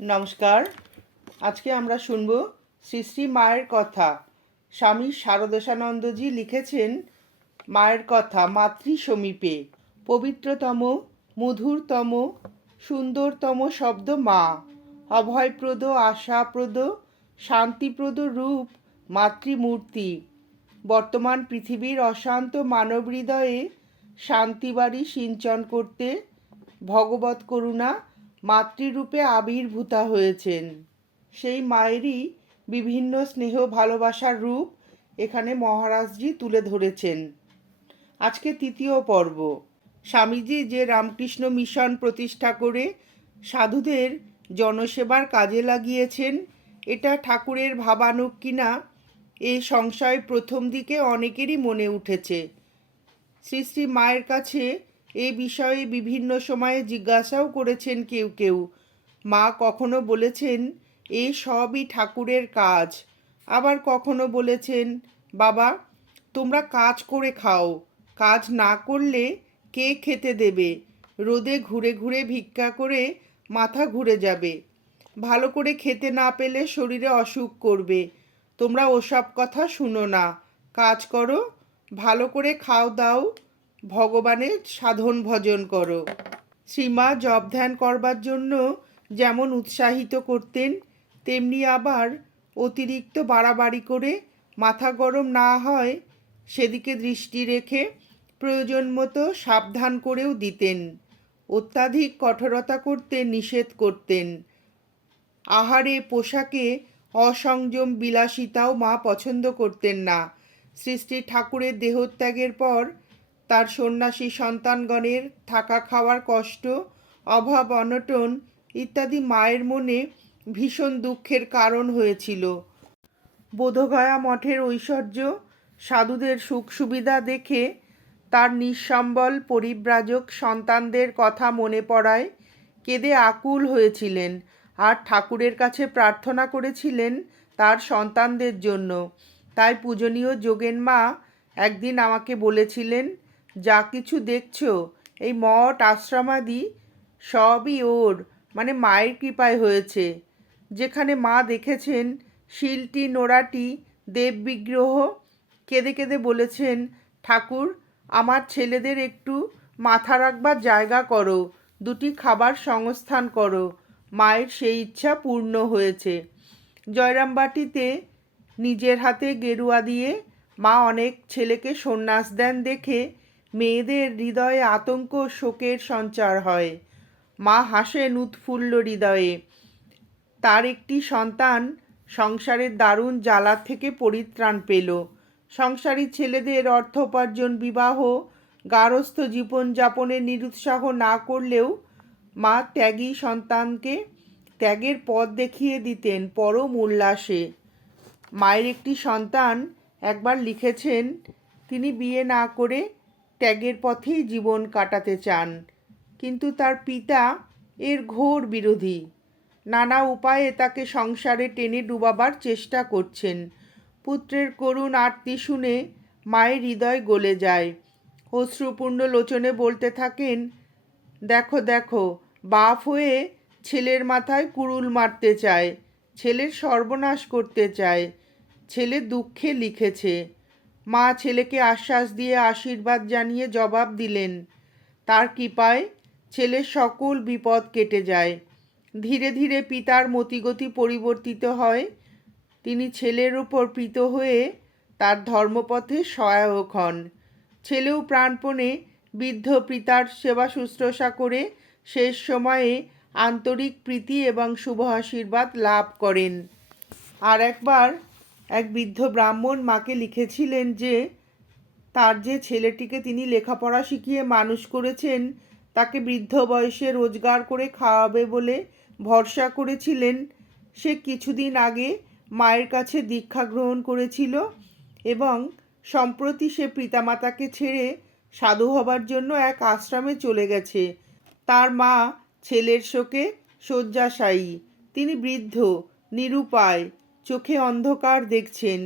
নমস্কার। আজকে আমরা শুনব শ্রী শ্রী মায়ের কথা। স্বামী শারদেশানন্দজি লিখেছেন মায়ের কথা মাতৃ সমীপে। পবিত্রতম, মধুরতম, সুন্দরতম শব্দ মা। অভয়প্রদ, আশাপ্রদ, শান্তিপ্রদ রূপ মাতৃমূর্তি। বর্তমান পৃথিবীর অশান্ত মানব হৃদয়ে শান্তিবাড়ি সিঞ্চন করতে ভগবৎ করুণা মাতৃরূপে আবির্ভূতা হয়েছেন। সেই মায়েরই বিভিন্ন স্নেহ ভালোবাসার রূপ এখানে মহারাজজি তুলে ধরেছেন। আজকে তৃতীয় পর্ব। স্বামীজি যে রামকৃষ্ণ মিশন প্রতিষ্ঠা করে সাধুদের জনসেবার কাজে লাগিয়েছেন, এটা ঠাকুরের ভাবানুগ কিনা এ সংশয় প্রথম দিকে অনেকেরই মনে উঠেছে। শ্রী শ্রী মায়ের কাছে এ বিষয়ে বিভিন্ন সময়ে জিজ্ঞাসাও করেছেন কেউ কেউ। মা কখনো বলেছেন এ সবই ঠাকুরের কাজ, আবার কখনো বলেছেন বাবা তোমরা কাজ করে খাও, কাজ না করলে কে খেতে দেবে, রোদে ঘুরে ঘুরে ভিক্ষা করে মাথা ঘুরে যাবে, ভালো করে খেতে না পেলে শরীরে অসুখ করবে, তোমরা ওসব কথা শুনো না, কাজ করো, ভালো করে খাও দাও, ভগবানের সাধন ভজন করো। শ্রীমা জপ ধ্যান করবার জন্য যেমন উৎসাহিত করতেন, তেমনি আবার অতিরিক্ত বাড়াবাড়ি করে মাথা গরম না হয় সেদিকে দৃষ্টি রেখে প্রয়োজন মতো সাবধান করেও দিতেন। অত্যাধিক কঠোরতা করতে নিষেধ করতেন। আহারে পোশাকে অসংযম বিলাসিতাও মা পছন্দ করতেন না। শ্রী শ্রী ঠাকুরের দেহত্যাগের পর তার সন্ন্যাসী সন্তানগণের থাকা খাওয়ার কষ্ট, অভাব অনটন ইত্যাদি মায়ের মনে ভীষণ দুঃখের কারণ হয়েছিল। বোধগয়া মঠের ঐশ্বর্য, সাধুদের সুখ সুবিধা দেখে তার নিঃসম্বল পরিব্রাজক সন্তানদের কথা মনে পড়ায় কেঁদে আকুল হয়েছিলেন আর ঠাকুরের কাছে প্রার্থনা করেছিলেন তার সন্তানদের জন্য। তাই পূজনীয় যোগেন মা একদিন আমাকে বলেছিলেন, যা কিছু দেখছো এই মঠ আশ্রমাদি সবই ওর মানে মায়ের কৃপায় হয়েছে। যেখানে মা দেখেছেন শিলটি নোড়াটি দেববিগ্রহ, কেঁদে কেঁদে বলেছেন ঠাকুর আমার ছেলেদের একটু মাথা রাখবার জায়গা করো, দুটি খাবার সংস্থান করো। মায়ের সেই ইচ্ছা পূর্ণ হয়েছে। জয়রামবাটিতে নিজের হাতে গেরুয়া দিয়ে মা অনেক ছেলেকে সন্ন্যাস দেন দেখে মেয়েদের হৃদয়ে আতঙ্ক শোকের সঞ্চার হয়। মা হাসেন উৎফুল্ল হৃদয়ে। তার একটি সন্তান সংসারের দারুণ জ্বালা থেকে পরিত্রাণ পেল। সংসারী ছেলেদের অর্থ উপার্জন, বিবাহ, গার্হস্থ্য জীবনযাপনে নিরুৎসাহ না করলেও মা ত্যাগী সন্তানকে ত্যাগের পথ দেখিয়ে দিতেন পরম উল্লাসে। মায়ের একটি সন্তান একবার লিখেছেন তিনি বিয়ে না করে ত্যাগের পথেই জীবন কাটাতে চান, কিন্তু তার পিতা এর ঘোর বিরোধী। নানা উপায়ে তাকে সংসারে টেনে ডুবাবার চেষ্টা করছেন। পুত্রের করুণ আর্তি শুনে মায়ের হৃদয় গলে যায়। অশ্রুপূর্ণ লোচনে বলতে থাকেন, দেখো দেখো বাপ হয়ে ছেলের মাথায় কুড়ুল মারতে চায়, ছেলের সর্বনাশ করতে চায়, ছেলে দুঃখে লিখেছে। মা ছেলেকে আশ্বাস দিয়ে আশীর্বাদ জানিয়ে জবাব দিলেন, তার কৃপায় ছেলের সকল বিপদ কেটে যায়। ধীরে ধীরে পিতার মতিগতি পরিবর্তিত হয়। তিনি ছেলের উপর প্রীত হয়ে তার ধর্মপথে সহায়ক হন। ছেলেও প্রাণপণে বৃদ্ধ পিতার সেবা শুশ্রূষা করে শেষ সময়ে আন্তরিক প্রীতি এবং শুভ আশীর্বাদ লাভ করেন। আর একবার এক বৃদ্ধ ব্রাহ্মণ মাকে লিখেছিলেন যে তার যে ছেলেটিকে তিনি লেখাপড়া শিখিয়ে মানুষ করেছেন তাকে বৃদ্ধ বয়সে রোজগার করে খাওয়াবে বলে ভরসা করেছিলেন, সে কিছুদিন আগে মায়ের কাছে দীক্ষা গ্রহণ করেছিল এবং সম্প্রতি সে পিতামাতাকে ছেড়ে সাধু হবার জন্য এক আশ্রমে চলে গেছে। তার মা ছেলের শোকে শয্যাশায়ী। তিনি বৃদ্ধ, নিরুপায়, চোখে অন্ধকার দেখছেন।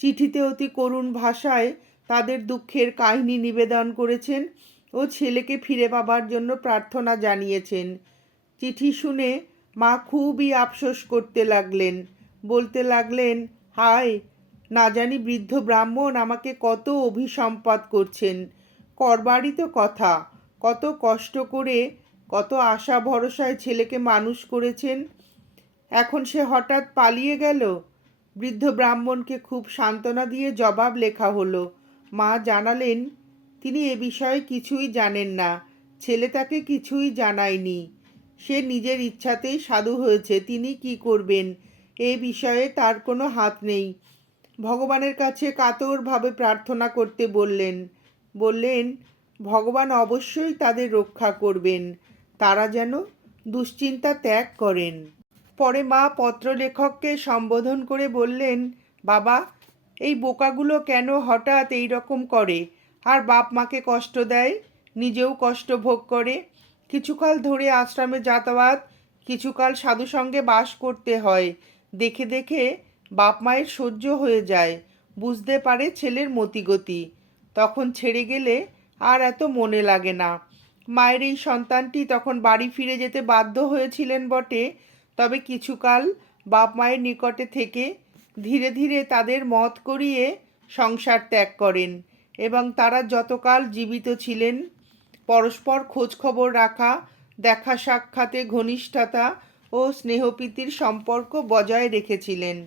চিঠিতে অতি করুণ ভাষায় তাদের দুঃখের কাহিনী নিবেদন করেছেন ও ছেলেকে ফিরে পাবার জন্য প্রার্থনা জানিয়েছেন। চিঠি শুনে মা খুবই আফসোস করতে লাগলেন, বলতে লাগলেন, হায়, না জানি বৃদ্ধ ব্রাহ্মণ আমাকে কত অভিসম্পাত করছেন। করবারই তো কথা, কত কষ্ট করে, কত আশা ভরসায় ছেলেকে মানুষ করেছেন, এখন সে হঠাৎ পালিয়ে গেল। বৃদ্ধ ব্রাহ্মণকে খুব সান্ত্বনা দিয়ে জবাব লেখা হলো। মা জানালেন তিনি এ বিষয়ে কিছুই জানেন না, ছেলে তাকে কিছুই জানায়নি। সে নিজের ইচ্ছাতেই সাধু হয়েছে, তিনি কি করবেন এ বিষয়ে তার কোনো হাত নেই। ভগবানের কাছে কাতরভাবে প্রার্থনা করতে বললেন ভগবান অবশ্যই তাদের রক্ষা করবেন, তারা যেন দুশ্চিন্তা ত্যাগ করেন। পরে মা পত্রলেখককে সম্বোধন করে বললেন, বাবা, এই বোকাগুলো কেন হঠাৎ এই রকম করে আর বাপ মাকে কষ্ট দেয়, নিজেও কষ্ট ভোগ করে। কিছুকাল ধরে আশ্রমে যাতায়াত, কিছুকাল সাধুসঙ্গে বাস করতে হয়, দেখে দেখে বাপ মায়ের সহ্য হয়ে যায়, বুঝতে পারে ছেলের মতিগতি, তখন ছেড়ে গেলে আর এত মনে লাগে না। মায়ের এই সন্তানটি তখন বাড়ি ফিরে যেতে বাধ্য হয়েছিলেন বটে, তবে কিছুকাল বাপ মায়ের নিকটে থেকে ধীরে ধীরে তাদের মত করিয়ে সংসার ত্যাগ করেন এবং তারা যতকাল জীবিত ছিলেন পরস্পর খোঁজ খবর রাখা, দেখা সাক্ষাতে ঘনিষ্ঠতা ও স্নেহপ্রীতির সম্পর্ক বজায় রেখেছিলেন।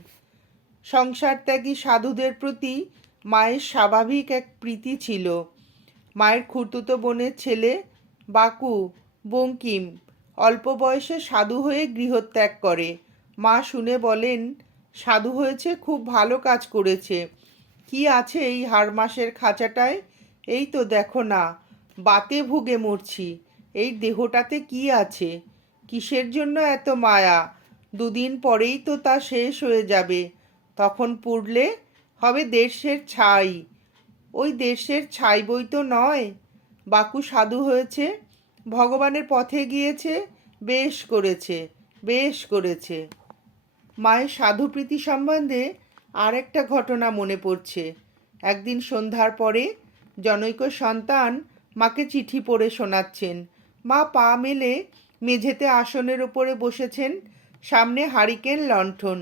সংসার ত্যাগী সাধুদের প্রতি মায়ের স্বাভাবিক এক প্রীতি ছিল। মায়ের খুড়তুতো বোনের ছেলে বাকু বঙ্কিম অল্প বয়সে সাধু হয়ে গৃহত্যাগ করে। মা শুনে বলেন, সাধু হয়েছে, খুব ভালো কাজ করেছে। কি আছে এই হাড়মাসের খাঁচাটায়? এই তো দেখো না, বাতে ভুগে মরছি। এই দেহটাতে কি আছে? কিসের জন্য এত মায়া? দুদিন পরেই তো তা শেষ হয়ে যাবে, তখন পুড়লে হবে দেশের ছাই। ওই দেশের ছাই বই তো নয়। বাকু সাধু হয়েছে, ভগবানের পথে গিয়েছে, বেশ করেছে, বেশ করেছে। মায়ের সাধুপ্রীতি সম্বন্ধে আর একটা ঘটনা মনে পড়ছে। একদিন সন্ধ্যার পরে জনৈক সন্তান মাকে চিঠি পড়ে শোনাচ্ছেন। মা পা মেলে মেঝেতে আসনের উপরে বসেছেন, সামনে হারিকেন লণ্ঠন।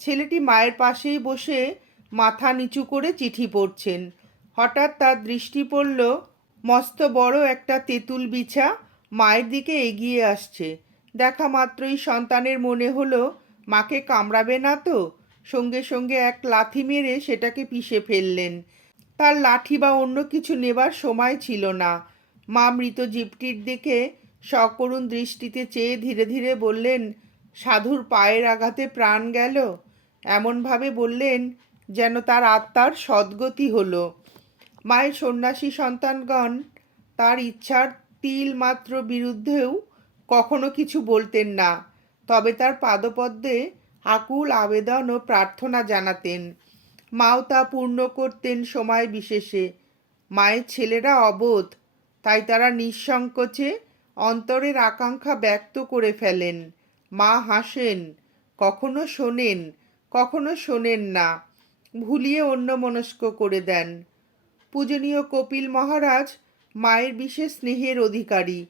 ছেলেটি মায়ের পাশেই বসে মাথা নিচু করে চিঠি পড়ছেন। হঠাৎ তার দৃষ্টি পড়ল মস্ত বড় একটা তেঁতুল বিছা মায়ের দিকে এগিয়ে আসছে। দেখা মাত্রই সন্তানের মনে হলো মাকে কামড়াবে না তো, সঙ্গে সঙ্গে এক লাথি মেরে সেটাকে পিষে ফেললেন। তার লাঠি বা অন্য কিছু নেবার সময় ছিল না। মা মৃত জীবটির দিকে সকরুণ দৃষ্টিতে চেয়ে ধীরে ধীরে বললেন, সাধুর পায়ের আঘাতে প্রাণ গেল। এমনভাবে বললেন যেন তার আত্মার সদ্গতি হলো। মায়ের সন্ন্যাসী সন্তানগণ তার ইচ্ছার তিল মাত্র বিরুদ্ধেও কখনো কিছু বলতেন না, তবে তার পাদপদ্মে আকুল আবেদন ও প্রার্থনা জানাতেন। মাও তা পূর্ণ করতেন সময় বিশেষে। মায়ের ছেলেরা অবোধ, তাই তারা নিঃসংকোচে অন্তরের আকাঙ্ক্ষা ব্যক্ত করে ফেলেন। মা হাসেন, কখনো শোনেন, কখনো শোনেন না, ভুলিয়ে অন্যমনস্ক করে দেন। পূজনীয় কপিল মহারাজ মায়ের বিশেষ স্নেহের অধিকারী।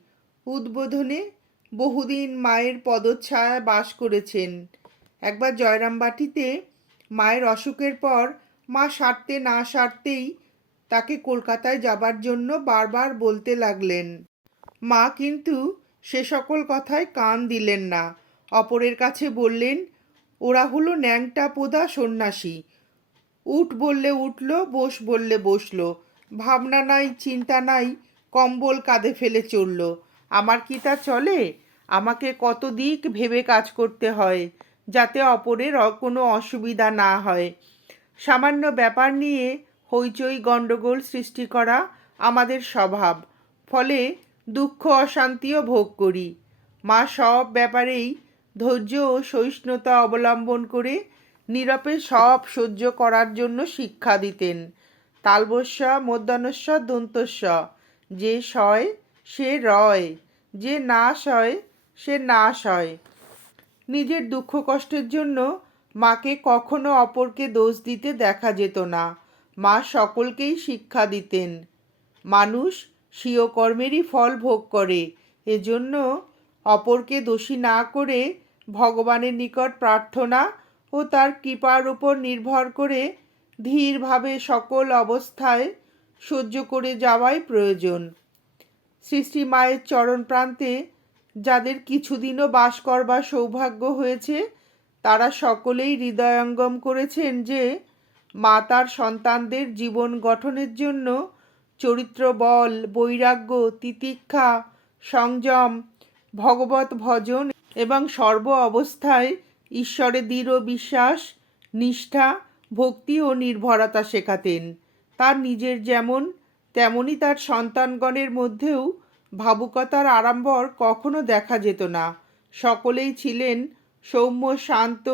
উদ্বোধনে বহুদিন মায়ের পদচ্ছায়ায় বাস করেছেন। একবার জয়রামবাটিতে মায়ের অসুখের পর মা সারতে না সারতেই তাকে কলকাতায় যাবার জন্য বারবার বলতে লাগলেন। মা কিন্তু সে সকল কথায় কান দিলেন না। অপরের কাছে বললেন, ওরা হলো ন্যাংটা পোদা সন্ন্যাসী, উঠ বললে উঠল, বস বললে বসলো, ভাবনা নাই, চিন্তা নাই, কম্বল কাঁধে ফেলে চলল। আমার কি তা চলে? আমাকে কত দিক ভেবে কাজ করতে হয়, যাতে অপরের কোনো অসুবিধা না হয়। সামান্য ব্যাপার নিয়ে হইচই গণ্ডগোল সৃষ্টি করা আমাদের স্বভাব, ফলে দুঃখ অশান্তিও ভোগ করি। মা সব ব্যাপারেই ধৈর্য ও সহিষ্ণুতা অবলম্বন করে নীরবে সব সহ্য করার জন্য শিক্ষা দিতেন। তালবস্য মূর্ধন্যস্ব দন্তস্ব, যে সয় সে রয়, যে না সয় সে না সয়। নিজের দুঃখ কষ্টের জন্য মাকে কখনো অপরকে দোষ দিতে দেখা যেত না। মা সকলকেই শিক্ষা দিতেন, মানুষ স্বীয় কর্মেরই ফল ভোগ করে, এজন্য অপরকে দোষী না করে ভগবানের নিকট প্রার্থনা ও তার কৃপার উপর নির্ভর করে ধীরভাবে সকল অবস্থায় সহ্য করে যাওয়াই প্রয়োজন। শ্রী মায়ের চরণ প্রান্তে যাদের কিছুদিনও বাস করবার সৌভাগ্য হয়েছে তারা সকলেই হৃদয়ঙ্গম করেছেন যে মা তার সন্তানদের জীবন গঠনের জন্য চরিত্র বল, বৈরাগ্য, তিতিক্ষা, সংযম, ভগবত ভজন এবং সর্ব অবস্থায় ঈশ্বরে দৃঢ় বিশ্বাস, নিষ্ঠা, ভক্তি ও নির্ভরতা শেখাতেন। তার নিজের যেমন তেমনি তার সন্তানগণের মধ্যেও ভাবুকতার আড়ম্বর কখনো দেখা যেত না। সকলেই ছিলেন সৌম্য, শান্ত,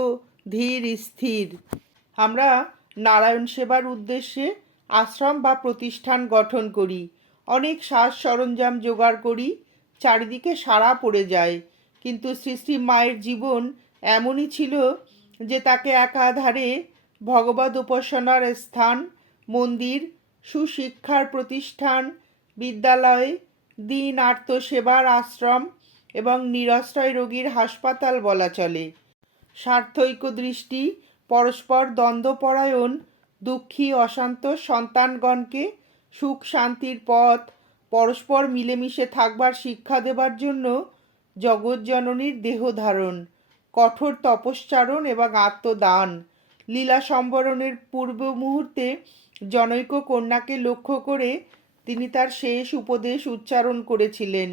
ধীর, স্থির। আমরা নারায়ণ সেবার উদ্দেশ্যে আশ্রম বা প্রতিষ্ঠান গঠন করি, অনেক সাজ সরঞ্জাম জোগাড় করি, চারিদিকে সাড়া পড়ে যায়, কিন্তু শ্রী মায়ের জীবন এমনই ছিল যে তাকে একাধারে ভগবত উপাসনার স্থান, মন্দির, সুশিক্ষার প্রতিষ্ঠান, বিদ্যালয়, দীন আর্ত সেবার আশ্রম এবং নিরাশ্রয় রোগীর হাসপাতাল বলা চলে। স্বার্থৈক্য দৃষ্টি, পরস্পর দ্বন্দ্বপরায়ণ, দুঃখী অশান্ত সন্তানগণকে সুখ শান্তির পথ, পরস্পর মিলেমিশে থাকবার শিক্ষা দেবার জন্য জগৎজননীর দেহধারণ, কঠোর তপশ্চারণ এবং আত্মদান, লীলা সম্বরণের পূর্ব মুহূর্তে জনৈক কন্যাকে লক্ষ্য করে তিনি তার শেষ উপদেশ উচ্চারণ করেছিলেন,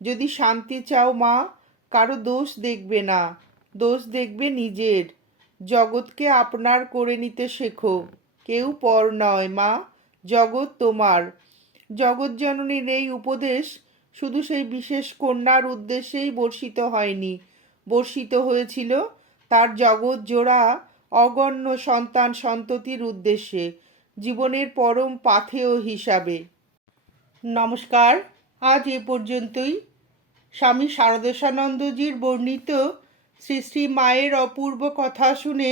যদি শান্তি চাও মা, কারো দোষ দেখবে না, দোষ দেখবে নিজের। জগৎকে আপনার করে নিতে শেখো, কেউ পর নয় মা, জগৎ তোমার। জগৎজননীর এই উপদেশ শুধু সেই বিশেষ কন্যার উদ্দেশ্যেই বর্ষিত হয়নি, বর্ষিত হয়েছিল তার জগৎ জোড়া অগণ্য সন্তান সন্ততির উদ্দেশ্যে, জীবনের পরম পাথেয় হিসাবে। নমস্কার, আজ এ পর্যন্তই। স্বামী শারদেশানন্দজির বর্ণিত শ্রী মায়ের অপূর্ব কথা শুনে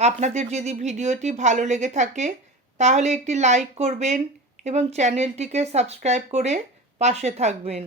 আপনাদের যদি ভিডিওটি ভালো লেগে থাকে তাহলে একটি লাইক করবেন এবং চ্যানেলটিকে সাবস্ক্রাইব করে পাশে থাকবেন।